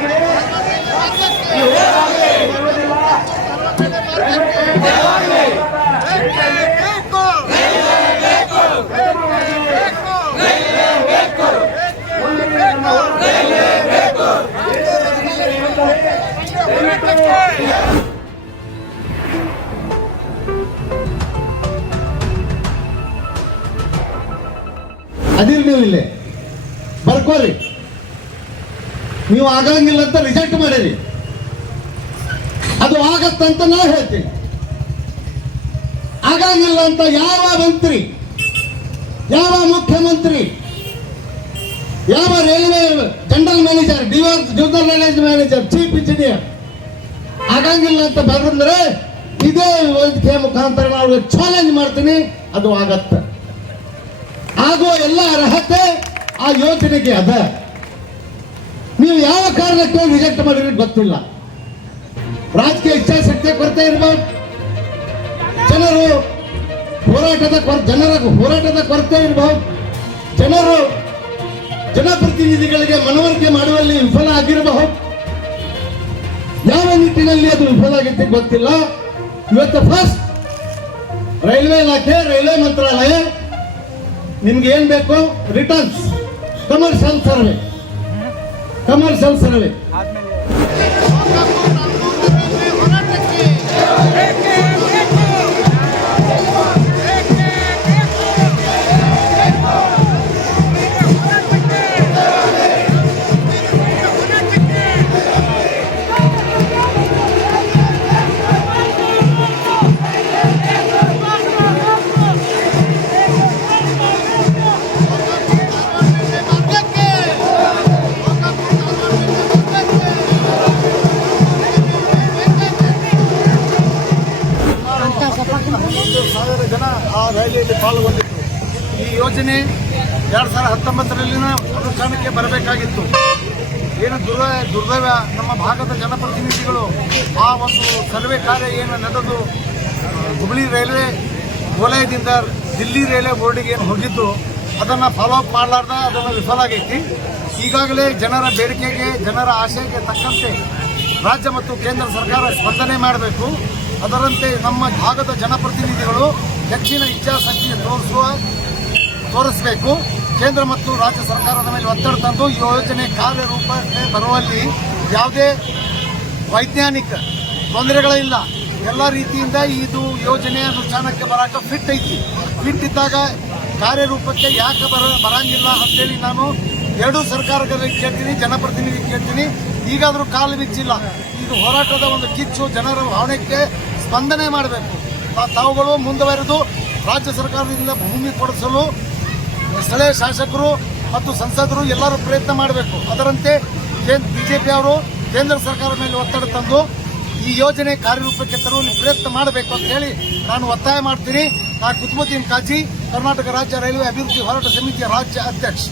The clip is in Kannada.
ನೀವು ಏನಾಗಲಿ ಇರುವುದಿಲ್ಲ ಅದಿರಿ ನೀವು ಇಲ್ಲಿ. ಬರ್ಕೋರಿ. ನೀವು ಆಗಂಗಿಲ್ಲ ಅಂತ ರಿಜೆಕ್ಟ್ ಮಾಡಿರಿ. ಅದು ಆಗತ್ತಂತ ನಾ ಹೇಳ್ತೀನಿ. ಆಗಂಗಿಲ್ಲ ಅಂತ ಯಾವ ಮಂತ್ರಿ, ಯಾವ ಮುಖ್ಯಮಂತ್ರಿ, ಯಾವ ರೈಲ್ವೆ ಜನರಲ್ ಮ್ಯಾನೇಜರ್ ಡಿವರ್ ಜನರಲ್ ಮ್ಯಾನೇಜರ್ ಚೀಫ್ ಇಂಜಿನಿಯರ್ ಆಗಂಗಿಲ್ಲ ಅಂತ ಬರೆದ್ರೆ ಇದೇ ವೈದ್ಯಕೀಯ ಮುಖಾಂತರ ನಾವು ಚಾಲೆಂಜ್ ಮಾಡ್ತೀನಿ, ಅದು ಆಗತ್ತೆ. ಆಗುವ ಎಲ್ಲ ಅರ್ಹತೆ ಆ ಯೋಜನೆಗೆ ಅದ. ಕಾರಣಕ್ಕೆ ರಿಜೆಕ್ಟ್ ಮಾಡಿದ್ರೆ ಗೊತ್ತಿಲ್ಲ. ರಾಜಕೀಯ ಇಚ್ಛಾಶಕ್ತಿಯ ಕೊರತೆ ಇರ್ಬೋದು. ಜನರು ಹೋರಾಟದ ಕೊರ, ಜನರ ಹೋರಾಟದ ಕೊರತೆ ಇರಬಹುದು ಜನರು ಜನಪ್ರತಿನಿಧಿಗಳಿಗೆ ಮನವರಿಕೆ ಮಾಡುವಲ್ಲಿ ವಿಫಲ ಆಗಿರಬಹುದು. ಯಾವ ನಿಟ್ಟಿನಲ್ಲಿ ಅದು ವಿಫಲ ಆಗಿತ್ತು ಗೊತ್ತಿಲ್ಲ. ಇವತ್ತು ಫಸ್ಟ್ ರೈಲ್ವೆ ಇಲಾಖೆ, ರೈಲ್ವೆ ಮಂತ್ರಾಲಯ ನಿಮ್ಗೆ ಏನ್ ಬೇಕು? Returns commercial survey commercial survey ಸಾವಿರ ಜನ ಆ ರ್ಯಾಲಿಯಲ್ಲಿ ಪಾಲ್ಗೊಂಡಿದ್ದರು ಈ ಯೋಜನೆ ಎರಡು ಸಾವಿರದ ಹತ್ತೊಂಬತ್ತರಲ್ಲಿನ ಅನುಷ್ಠಾನಕ್ಕೆ ಬರಬೇಕಾಗಿತ್ತು. ಏನು ದುರ್ದ ದುರ್ದೈವ ನಮ್ಮ ಭಾಗದ ಜನಪ್ರತಿನಿಧಿಗಳು ಆ ಒಂದು ಸರ್ವೆ ಕಾರ್ಯ ಏನು ನಡೆದು ಹುಬ್ಳಿ ರೈಲ್ವೆ ವಲಯದಿಂದ ದಿಲ್ಲಿ ರೈಲ್ವೆ ಬೋರ್ಡಿಗೆ ಏನು ಹೋಗಿದ್ದು, ಅದನ್ನು ಫಾಲೋ ಅಪ್ ಮಾಡಲಾರ್ದ ಅದನ್ನು ವಿಫಲ ಆಗೈತಿ. ಈಗಾಗಲೇ ಜನರ ಬೇಡಿಕೆಗೆ, ಜನರ ಆಶಯಕ್ಕೆ ತಕ್ಕಂತೆ ರಾಜ್ಯ ಮತ್ತು ಕೇಂದ್ರ ಸರ್ಕಾರ ಸ್ಪಂದನೆ ಮಾಡಬೇಕು. ಅದರಂತೆ ನಮ್ಮ ಭಾಗದ ಜನಪ್ರತಿನಿಧಿಗಳು ಹೆಚ್ಚಿನ ಇಚ್ಛಾಶಕ್ತಿ ತೋರಿಸುವ, ತೋರಿಸಬೇಕು. ಕೇಂದ್ರ ಮತ್ತು ರಾಜ್ಯ ಸರ್ಕಾರದ ಮೇಲೆ ಒತ್ತಡ ತಂದು ಈ ಯೋಜನೆ ಕಾರ್ಯರೂಪಕ್ಕೆ ಬರುವಲ್ಲಿ ಯಾವುದೇ ವೈಜ್ಞಾನಿಕ ತೊಂದರೆಗಳಿಲ್ಲ. ಎಲ್ಲ ರೀತಿಯಿಂದ ಇದು ಯೋಜನೆ ಅನುಷ್ಠಾನಕ್ಕೆ ಬರಾಕ ಫಿಟ್ ಐತಿ. ಫಿಟ್ ಇದ್ದಾಗ ಕಾರ್ಯರೂಪಕ್ಕೆ ಯಾಕೆ ಬರ, ಬರಂಗಿಲ್ಲ ಅಂತೇಳಿ ನಾನು ಎರಡೂ ಸರ್ಕಾರಗಳಿಗೆ ಕೇಳ್ತೀನಿ ಜನಪ್ರತಿನಿಧಿ ಕೇಳ್ತೀನಿ. ಈಗಾದರೂ ಕಾಲು ಬಿಚ್ಚಿಲ್ಲ. ಇದು ಹೋರಾಟದ ಒಂದು ಕಿಚ್ಚು. ಜನರ ಭಾವನೆಗೆ ಸ್ಪಂದನೆ ಮಾಡಬೇಕು. ತಾವುಗಳು ಮುಂದುವರೆದು ರಾಜ್ಯ ಸರ್ಕಾರದಿಂದ ಭೂಮಿ ಕೊಡಿಸಲು ಸ್ಥಳೀಯ ಶಾಸಕರು ಮತ್ತು ಸಂಸದರು ಎಲ್ಲರೂ ಪ್ರಯತ್ನ ಮಾಡಬೇಕು. ಅದರಂತೆ ಬಿಜೆಪಿ ಅವರು ಕೇಂದ್ರ ಸರ್ಕಾರದ ಮೇಲೆ ಒತ್ತಡ ತಂದು ಈ ಯೋಜನೆ ಕಾರ್ಯರೂಪಕ್ಕೆ ತರುವಲ್ಲಿ ಪ್ರಯತ್ನ ಮಾಡಬೇಕು ಅಂತ ಹೇಳಿ ನಾನು ಒತ್ತಾಯ ಮಾಡ್ತೀನಿ. ನಾ ಕುತುಬುದ್ದೀನ್ ಕಾಜಿ, ಕರ್ನಾಟಕ ರಾಜ್ಯ ರೈಲ್ವೆ ಅಭಿವೃದ್ಧಿ ಹೋರಾಟ ಸಮಿತಿಯ ರಾಜ್ಯ ಅಧ್ಯಕ್ಷ.